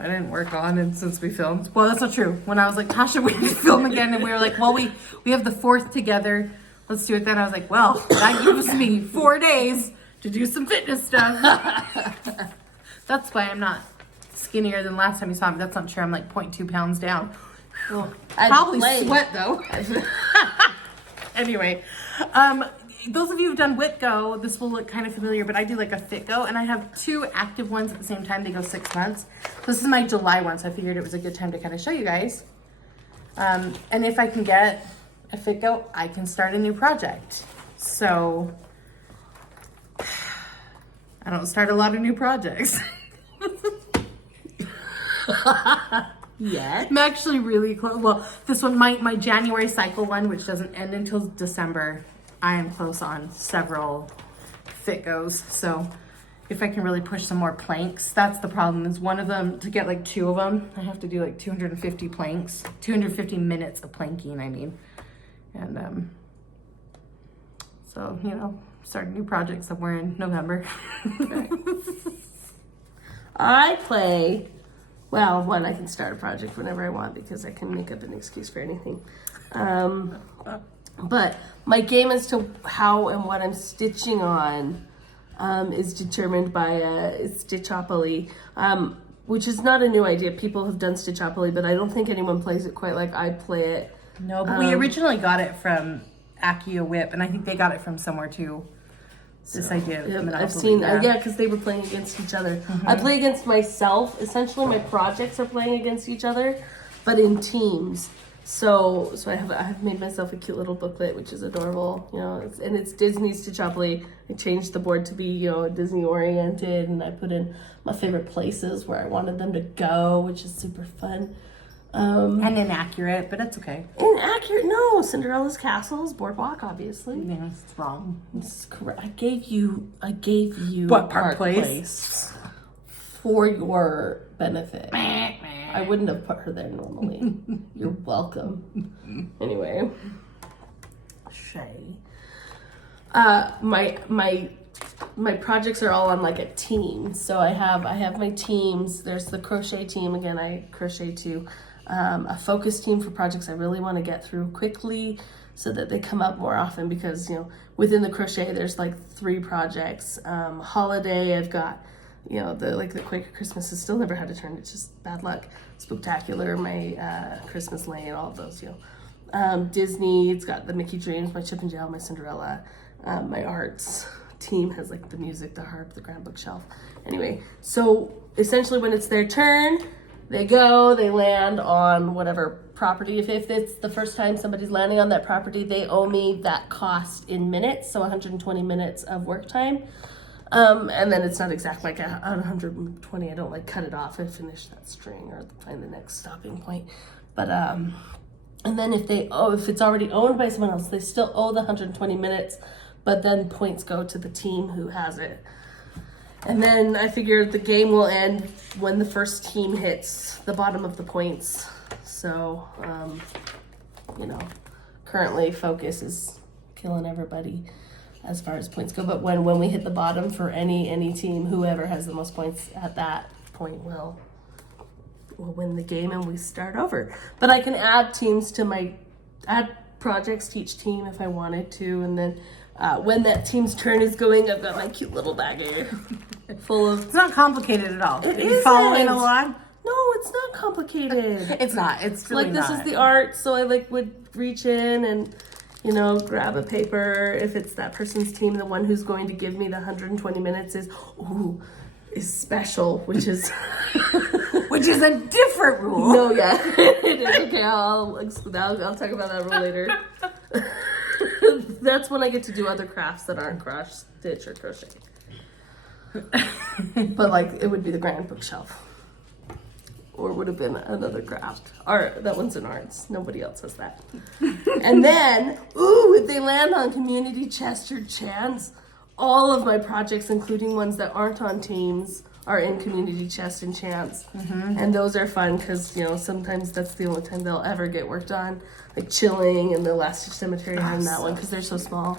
didn't work on it since we filmed. Well, that's not true. When I was like, Toshia, we need to film again. And we were like, well, we have the 4th together. Let's do it then. I was like, well, that gives me 4 days to do some fitness stuff. That's why I'm not skinnier than last time you saw me. That's not true. I'm like 0.2 pounds down. Well, probably sweat though. Anyway, those of you who've done WhipGo, this will look kind of familiar, but I do like a FitGo, and I have 2 active ones at the same time. They go 6 months. This is my July one, so I figured it was a good time to kind of show you guys. And if I can get a FitGo, I can start a new project. So I don't start a lot of new projects. Yeah. I'm actually really close. Well, this one, my January cycle one, which doesn't end until December, I am close on several FitGos. So if I can really push some more planks, that's the problem. Is one of them, to get like 2 of them, I have to do like 250 planks, 250 minutes of planking, I mean. And so, start a new project somewhere in November. I play. Well, one, I can start a project whenever I want because I can make up an excuse for anything. But my game as to how and what I'm stitching on is determined by Stitchopoly, which is not a new idea. People have done Stitchopoly, but I don't think anyone plays it quite like I play it. No, but we originally got it from Accio Whip, and I think they got it from somewhere too. This idea of I've seen, because they were playing against each other. I play against myself. Essentially, my projects are playing against each other, but in teams. So I have made myself a cute little booklet, which is adorable. And it's Disney Stitchopoly. I changed the board to be Disney oriented, and I put in my favorite places where I wanted them to go, which is super fun. And inaccurate, but it's okay. Inaccurate? No, Cinderella's Castle's Boardwalk, obviously. Yeah, it's wrong. This is correct. I gave you what, Park Place for your benefit. I wouldn't have put her there normally. You're welcome. Anyway, Shae. My my projects are all on like a team. So I have my teams. There's the crochet team. Again, I crochet too. A focus team for projects I really want to get through quickly so that they come up more often, because, you know, within the crochet, there's like 3 projects. Holiday, I've got, you know, the Quaker Christmas has still never had a turn. It's just bad luck. Spectacular, my Christmas Lane, all of those, you know. Disney, it's got the Mickey Dreams, my Chip and Dale, my Cinderella. My arts team has like the music, the harp, the grand bookshelf. Anyway, so essentially when it's their turn, they go, they land on whatever property. If it's the first time somebody's landing on that property, they owe me that cost in minutes, so 120 minutes of work time. And then it's not exactly like 120. I don't like cut it off and finish that string or find the next stopping point. But and then if it's already owned by someone else, they still owe the 120 minutes, but then points go to the team who has it. And then I figure the game will end when the first team hits the bottom of the points. So, you know, currently Focus is killing everybody as far as points go. But when we hit the bottom for any team, whoever has the most points at that point will win the game and we start over. But I can add teams to add projects to each team if I wanted to. And then when that team's turn is going, I've got my cute little bag here full of... It's not complicated at all. It Are you following along? No, it's not complicated. It's not. It's really like this not. is the art, so I would reach in and, you know, grab a paper. If it's that person's team, the one who's going to give me the 120 minutes is special, which is which is a different rule. No, yeah, it is. Okay, I'll talk about that rule later. That's when I get to do other crafts that aren't cross stitch or crochet. But like it would be the grand bookshelf. Or would have been another craft. Art, that one's in arts. Nobody else has that. And then, if they land on community chest or chance, all of my projects, including ones that aren't on teams, are in community chest and chance. Mm-hmm. And those are fun because, you know, sometimes that's the only time they'll ever get worked on. Like Chilling and the Last Stitch Cemetery and that one because they're so small.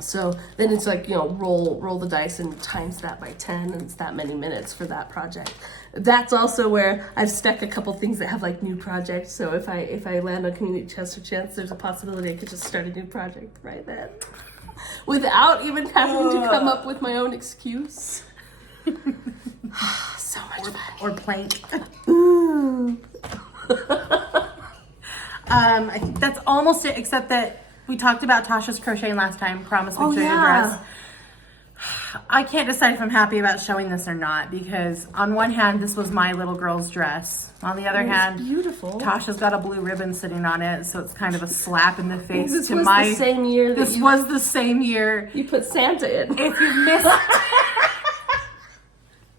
So then it's like, you know, roll the dice and times that by 10 and it's that many minutes for that project. That's also where I've stuck a couple things that have like new projects. So if I land on community chest or chance, there's a possibility I could just start a new project right then. Without even having to come up with my own excuse. So much fun. Or plank. I think that's almost it, except that we talked about Tasha's crocheting last time. Promise we'd show you the dress. I can't decide if I'm happy about showing this or not, because on one hand, this was my little girl's dress. On the other hand, beautiful. Tasha's got a blue ribbon sitting on it, so it's kind of a slap in the face this to was my... the same year that This was the same year. You put Santa in. If you missed...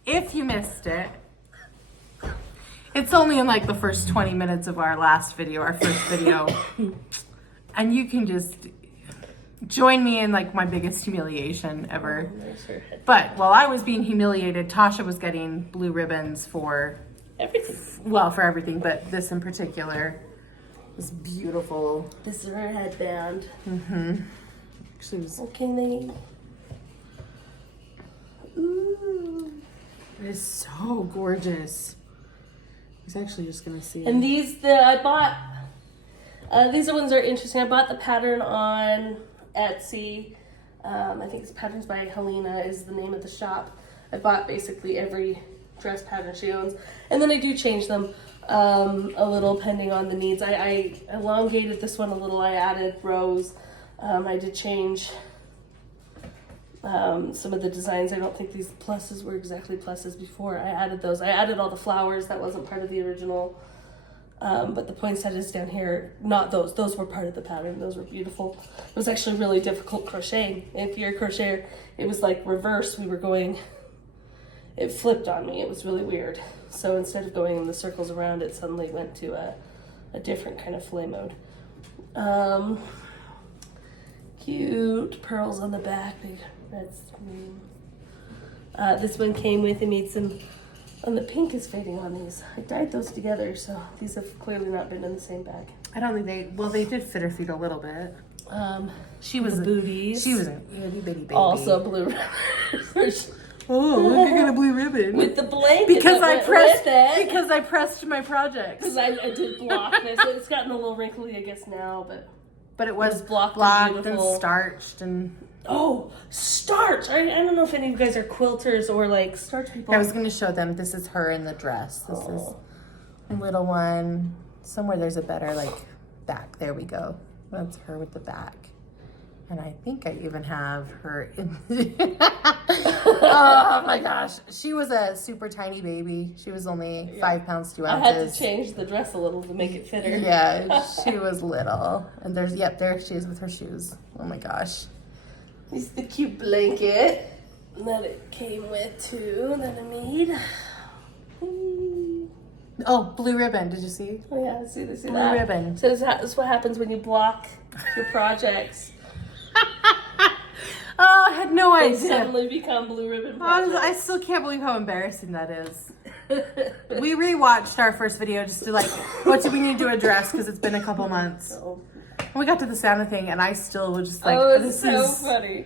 if you missed it, it's only in like the first 20 minutes of our first video. And you can just join me in like my biggest humiliation ever. But while I was being humiliated, Tasha was getting blue ribbons for everything. Well, for everything, but this in particular was beautiful. This is her headband. Mm-hmm. Actually, was okay. Ooh. It is so gorgeous. I was actually just gonna see. And I bought. These ones are interesting. I bought the pattern on Etsy. I think it's Patterns by Helena is the name of the shop. I bought basically every dress pattern she owns, and then I do change them a little depending on the needs. I elongated this one a little. I added rows. I did change some of the designs. I don't think these pluses were exactly pluses before. I added those. I added all the flowers. That wasn't part of the original. But the poinsettias down here, not those. Those were part of the pattern. Those were beautiful. It was actually really difficult crocheting. If you're a crocheter, it was like reverse. It flipped on me. It was really weird. So instead of going in the circles around, it suddenly went to a different kind of filet mode. Cute pearls on the back. That's this one came with, it made some. And the pink is fading on these. I dyed those together, so these have clearly not been in the same bag. I don't think they did fit her feet a little bit. She was the booties. She was a itty bitty baby. Also blue ribbon. Oh, look, I got a blue ribbon. With the blanket because that I went pressed with it. because I pressed my project. Because I did block this. It's gotten a little wrinkly, I guess, now, but it was blocked and beautiful. starched and. Oh, starch! I don't know if any of you guys are quilters or like starch people. I was going to show them. This is her in the dress. This is a little one. Somewhere there's a better like back. There we go. That's her with the back. And I think I even have her in. Oh my gosh. She was a super tiny baby. She was only 5 pounds, 2 ounces. I had to change the dress a little to make it fit her. Yeah, she was little. And there she is with her shoes. Oh my gosh. This is the cute blanket that it came with too, that I made. Oh, blue ribbon. Did you see? Oh yeah, see that? Blue ribbon. So this is what happens when you block your projects. Oh, I had no They idea. suddenly become blue ribbon projects. I still can't believe how embarrassing that is. We rewatched our first video just to like, what do we need to address? Because it's been a couple months. Oh, We got to the Santa thing, and I still was just like, it's so funny.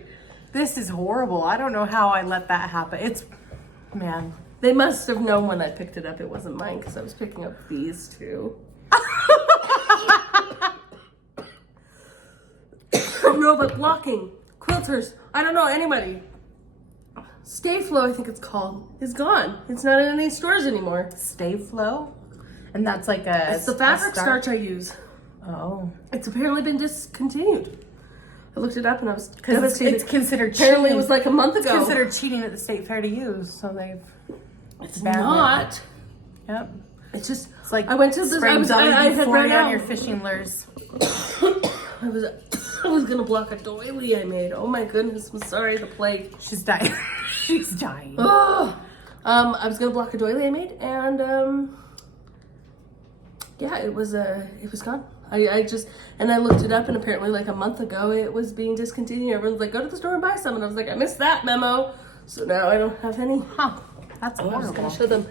This is horrible. I don't know how I let that happen. Man. They must have known when I picked it up it wasn't mine because I was picking up these two. No, but blocking. Quilters. I don't know anybody. Stay Flow, I think it's called, is gone. It's not in any stores anymore. Stay Flow? And that's like a... It's the fabric starch I use. Oh. It's apparently been discontinued. I looked it up and I was Because devastated. it's considered cheating. Apparently it was like a month ago. It's considered cheating at the state fair to use, so they've... It's not. Yep. It's just... It's like I went to this... I had read on out. your fishing lures. I was gonna block a doily I made. Oh my goodness, I'm sorry, the plague. She's dying. She's dying. Oh. I was gonna block a doily I made, and yeah, it was gone. I looked it up, and apparently like a month ago it was being discontinued. Everyone's like, go to the store and buy some, and I was like, I missed that memo, so now I don't have any. Huh? That's I was horrible. gonna show them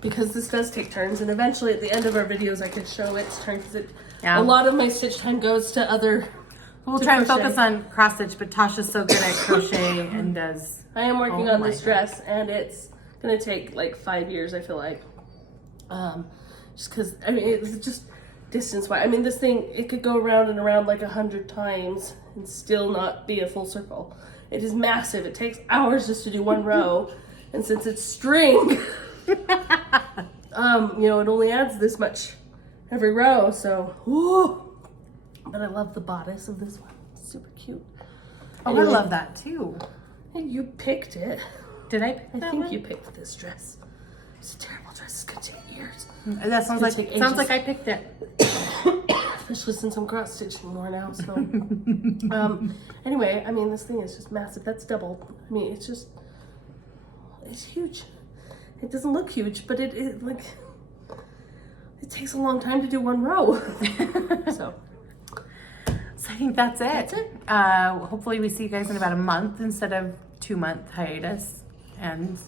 because this does take turns, and eventually at the end of our videos I could show its turn because a lot of my stitch time goes to other. We'll try and focus on cross stitch, but Tasha's so good at crochet and does. I am working on this dress, and it's gonna take like 5 years. I feel like, just because I mean it's just distance-wise. I mean this thing it could go around and around like 100 times and still not be a full circle. It is massive. It takes hours just to do one row, and since it's string, it only adds this much every row. So, whoo. But I love the bodice of this one. It's super cute. Oh, anyway, I love that too. You picked it. Did I pick that I think one? you picked this dress. It's a terrible dress. It's gonna take years. That sounds like I picked it. Especially since I'm cross stitching more now. So anyway, I mean this thing is just massive. That's double. I mean it's huge. It doesn't look huge, but it takes a long time to do one row. So I think that's it. That's it. Hopefully we see you guys in about a month instead of 2-month hiatus. And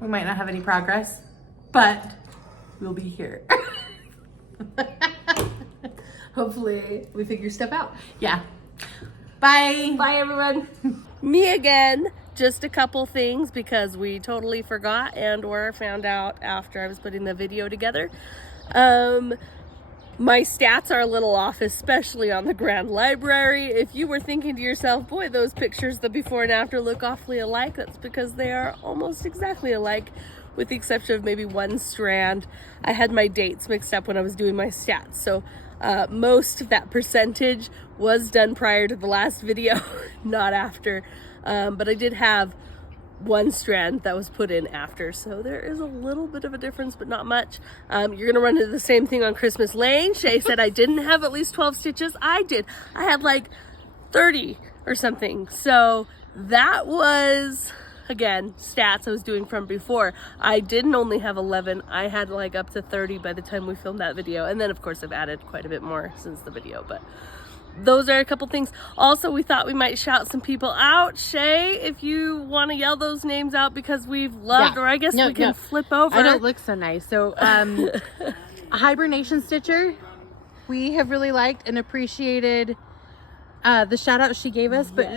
we might not have any progress, but we'll be here. Hopefully we figure stuff out. Yeah. Bye. Bye everyone. Me again. Just a couple things because we totally forgot and or found out after I was putting the video together. My stats are a little off, especially on the Grand Library. If you were thinking to yourself, boy, those pictures, the before and after, look awfully alike, that's because they are almost exactly alike, with the exception of maybe one strand. I had my dates mixed up when I was doing my stats, so most of that percentage was done prior to the last video, not after. But I did have one strand that was put in after, so there is a little bit of a difference, but not much. You're gonna run into the same thing on Christmas Lane. Shae said I didn't have at least 12 stitches. I did. I had like 30 or something. So that was, again, stats I was doing from before. I didn't only have 11. I had like up to 30 by the time we filmed that video, and then of course I've added quite a bit more since the video, but those are a couple things. Also, we thought we might shout some people out. Shae, if you want to yell those names out because we've loved, or I guess we can flip over. I don't look so nice. So, Hibernation Stitcher, we have really liked and appreciated the shout out she gave us, but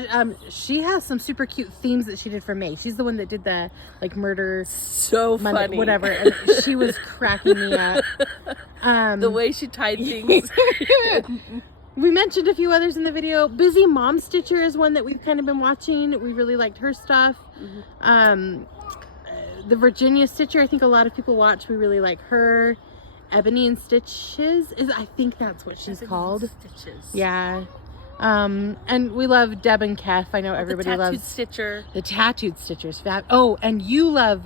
she has some super cute themes that she did for May. She's the one that did the like murder, So Monday, funny. whatever, and she was cracking me up. The way she tied things. We mentioned a few others in the video. Busy Mom Stitcher is one that we've kind of been watching. We really liked her stuff. The Virginia Stitcher, I think a lot of people watch. We really like her. Ebony and Stitches I think that's what she's called. Stitches. Yeah. And we love Deb and Kef. I know everybody the tattooed loves stitcher. the tattooed stitchers. Fab. Oh, and you love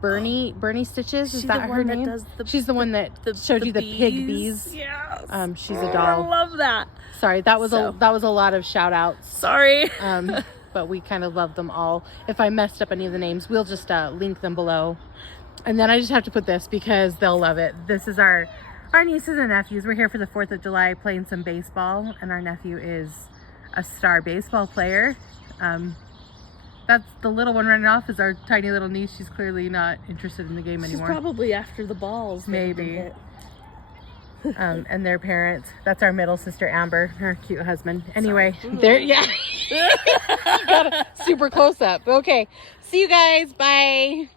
Bernie Stitches. Is She's that the her one that name? does She's the one that showed you the pig bees. Yes. She's a doll. I love that. Sorry, that was a lot of shout outs. Sorry. But we kind of love them all. If I messed up any of the names, we'll just link them below. And then I just have to put this because they'll love it. This is our nieces and nephews. We're here for the 4th of July playing some baseball, and our nephew is a star baseball player. That's the little one running off is our tiny little niece. She's clearly not interested in the game anymore. She's probably after the balls. Maybe. And their parents. That's our middle sister, Amber, her cute husband. Anyway, there, yeah. Got a super close up. Okay. See you guys. Bye.